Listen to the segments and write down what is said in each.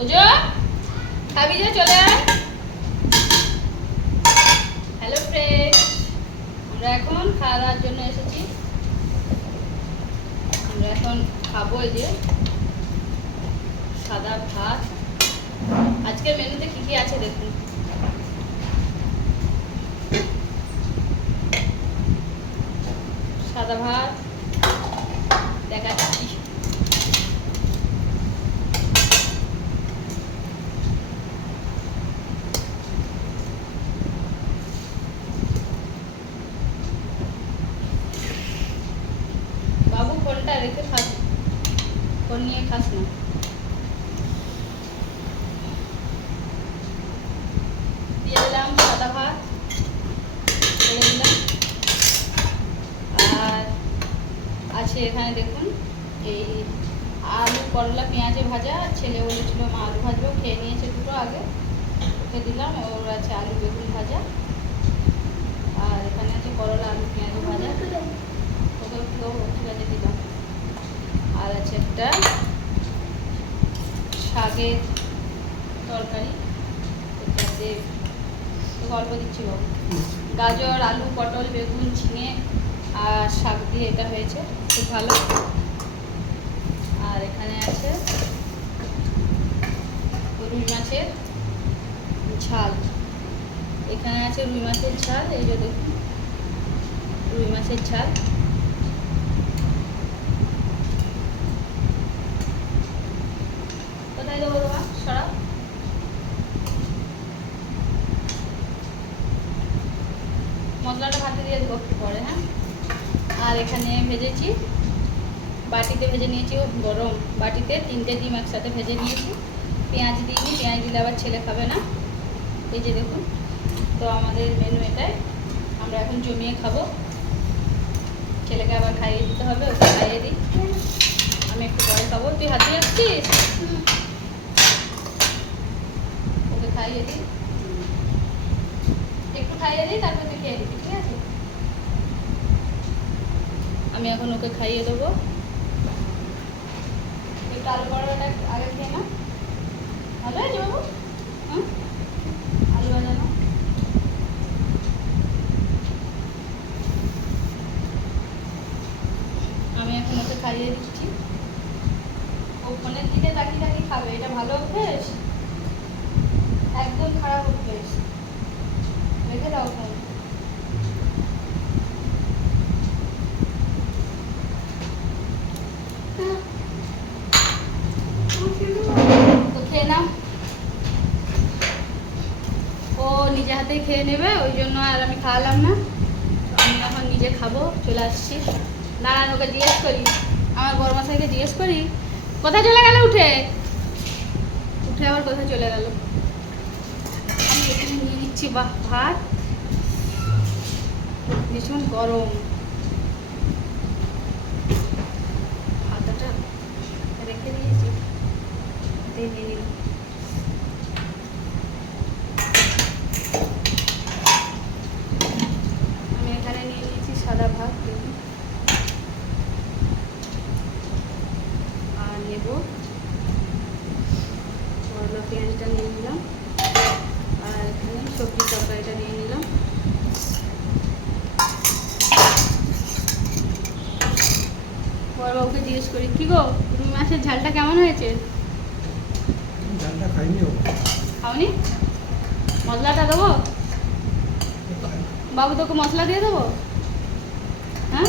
তোজো খাবি যে চলে আয়। হ্যালো ফ্রেন্ডস, আমরা এখন খাওয়া দাওয়ার জন্য এসেছি। আমরা এখন খাবো এই যে সাদা ভাত। আজকের মেনুতে কি কি আছে দেখুন। সাদা ভাত দেখাচ্ছি। বাবু ফোনটা রেখে খাস, ফোন নিয়ে খাস না। দিয়ে দিলাম সাদা ভাত, দিয়ে দিলাম। আর আছে এখানে দেখুন এই আলু করলা পেঁয়াজে ভাজা। ছেলে বলেছিল মা আলু ভাজবো, খেয়ে নিয়েছে দুটো আগে, ওকে দিলাম। ওর আছে আলু বেগুন ভাজা। আর এখানে আছে করলা আলু পেঁয়াজে ভাজা, ওকে ঠিক আছে দিলাম। আর আছে একটা শাকের তরকারি, এটাতে গল্প দিচ্ছি বাবু। গাজর আলু পটল বেগুন ঝিঙে আর শাক দিয়ে এটা হয়েছে, খুব ভালো। আর এখানে আছে রুই মাছের ঝাল। এখানে আছে রুই মাছের ঝাল, এই যে দেখুন রুই মাছের ঝাল। কোথায় দেবো তোমার সরাব? মশলাটা ভাতে দিয়ে দেবো একটু পরে, হ্যাঁ। আর এখানে ভেজেছি, বাটিতে ভেজে নিয়েছি, গরম বাটিতে 3টে ডিম একসাথে ভেজে নিয়েছি। পেঁয়াজ দিইনি, পেঁয়াজ দিলে আবার ছেলে খাবে না। এই যে দেখুন, তো আমাদের মেনু এটাই। আমরা এখন জমিয়ে খাবো। ছেলেকে আবার খাইয়ে দিতে হবে, ওকে খাইয়ে দিই, আমি একটু পরে খাবো। তুই হাতে আসছিস, ওকে খাইয়ে দিই, একটু খাইয়ে দিই, তারপর তুই খেয়ে দিবি, ঠিক আছে? আমি এখন ওকে খাইয়ে দেবো। একটু আলু পরোটাটা আগে খেয়ে না, ভালো হয়েছে বাবু? হুম, আলু বাজানো। আমি এখন ওকে খাইয়ে দিচ্ছি। ও ফোনের দিকে তাকিয়ে তাকিয়ে খাবে, এটা ভালো অভ্যেস? একদম খারাপ অভ্যেস। রেখে দাও ফোন। তো খেয়ে নাও। ও নিজে হাতেই খেয়ে নেবে, ওই জন্য আর আমি খাওয়ালাম না। আমি এখন নিজে খাবো, চলে আসছি। দাঁড়ান, ওকে জিজ্ঞেস করি, আমার বড়মশাইকে জিজ্ঞেস করি কোথায় চলে গেল। উঠে উঠে আবার কোথায় চলে গেল। আমি এখানে নিয়ে নিচ্ছি ভাত, ভীষণ গরম। ভাতটা রেখে দিয়েছি, নিয়ে নিলাম। আমি এখানে নিয়ে নিয়েছি সাদা ভাত, দেখুন। আর নেব করলা পেঁয়াজটা নিয়ে নিলাম। আর এখানে সবজি তরকারিটা নিয়ে নিলাম। বড়বাবুকে জিজ্ঞেস করি, কি গো রুই মাছের ঝালটা কেমন হয়েছে? ঝালটা খাইনি। খাওনি? মশলাটা দেবো বাবু, তোকে মশলা দিয়ে দেবো? হ্যাঁ,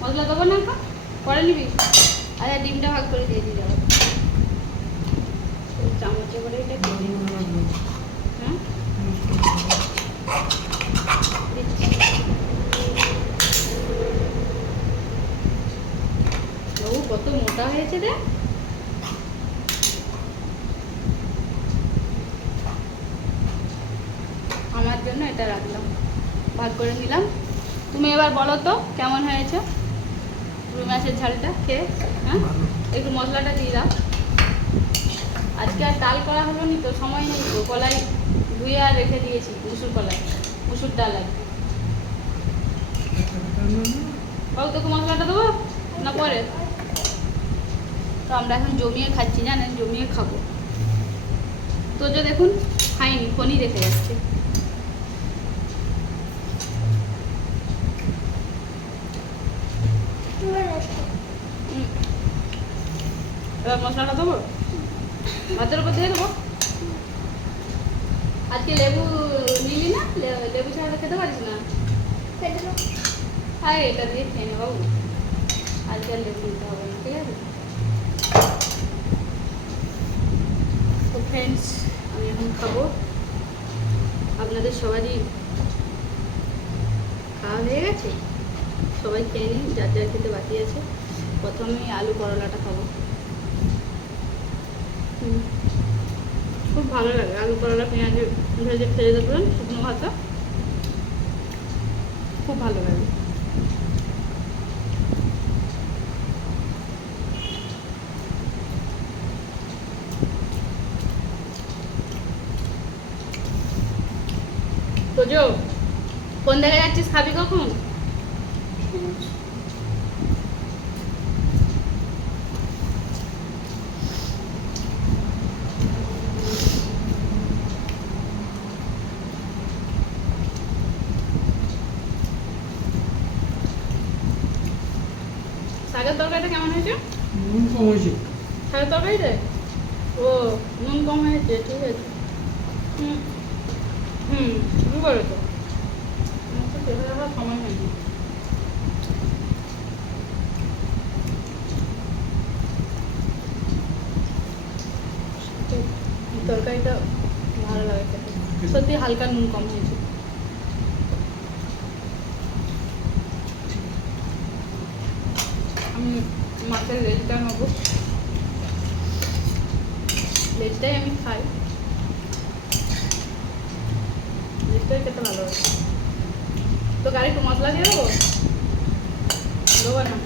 মশলা দেবো না, পরে নিবি। আচ্ছা, ডিমটা ভাগ করে দিয়ে দিই যাবো, চামচে করে এটা দিয়ে দিই। হ্যাঁ, বাবু কত মোটা হয়েছে রে। আমার জন্য এটা রাখলাম, ভাগ করে নিলাম। তুমি এবার বলো তো কেমন হয়েছে রুই মাছের ঝালটা খেয়ে? হ্যাঁ, একটু মশলাটা দিয়ে দাও। আজকে আর ডাল করা হলো নি তো, সময় নেই তো। কলাই ধুয়ে আর রেখে দিয়েছি, মুসুর কলাই, মুসুর ডাল আর কি। বাবু তোকে মশলাটা দেবো না পরে? তো আমরা এখন জমিয়ে খাচ্ছি, জানেন, জমিয়ে খাবো। তো যে দেখুন খাইনি, ফোনই রেখে যাচ্ছে। এবার মশলাটা দেবো, ভাতের উপর দিয়ে দেবো। আজকে লেবু নিলি না, লেবু ছাড়া তো খেতে পারিস না। হ্যাঁ, এটা দিয়ে খেয়ে নে বাবু, আজকে আর লেবু নিতে হবে না, ঠিক আছে? তো ফ্রেন্ডস, আমি এখন খাবো। আপনাদের সবারই খাওয়া হয়ে গেছে? সবাই খেয়ে নিন, যার যার খেতে বাকি আছে। প্রথমে আলু করলাটা খাবো। খুব ভালো লাগে আলু করলা পেঁয়াজ ভেজে খেয়ে দেখবেন, শুকনো ভাতা খুব ভালো লাগে। তো জো, কোন জায়গায় যাচ্ছিস, খাবি কখন? শাকের তরকারিটা কেমন হয়েছে? নুন কম হয়েছে। শাকের তরকারিটা ও নুন কম হয়েছে, ঠিক আছে। হুম হুম, শুরু করো তো, আমার তো দেখে দেখার সময় হয়নি। তরকারিটা ভালো লাগে খেতে, সত্যি হালকা নুন কম হয়েছে। আমি মাছের লেজটা নেবো, লেজটাই আমি খাই, লেজটাই খেতে ভালো লাগে। তো গাড়ি একটু মশলা দিয়ে দেবো, দেবো না?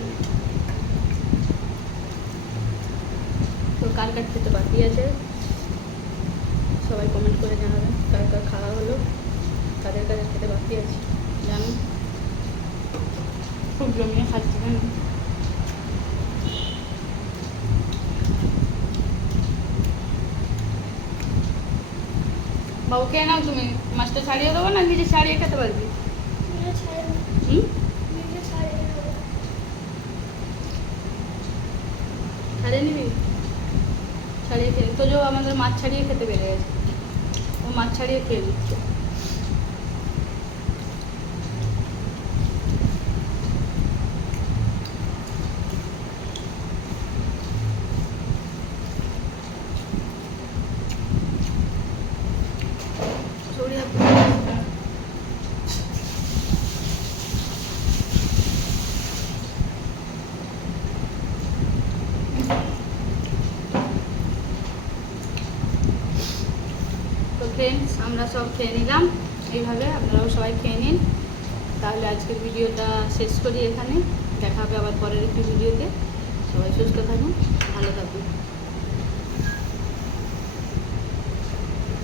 তো কার কার খেতে বাকি আছে সবাই কমেন্ট করে জানাবেন, কার কার খাওয়া হলো, কাদের কাদের খেতে বাকি আছে জানুন। খুব জমিয়ে খাচ্ছি জানেন। বাবু খেয়ে নাও, তুমি মাছটা ছাড়িয়ে দেবো না নিজে ছাড়িয়ে খেতে পারবি? হুম, ছাড়িয়ে নিবি, ছাড়িয়ে খেয়ে তো যে আমাদের মাছ ছাড়িয়ে খেতে পেরে গেছে, ও মাছ ছাড়িয়ে খেয়ে নিচ্ছে। ছড়িয়ে তো ফ্রেন্ডস, আমরা সব খেয়ে নিলাম, এইভাবে আপনারাও সবাই খেয়ে নিন। তাহলে আজকের ভিডিওটা শেষ করি এখানে, দেখা হবে আবার পরের একটি ভিডিওতে। সবাই সুস্থ থাকুন, ভালো থাকুন।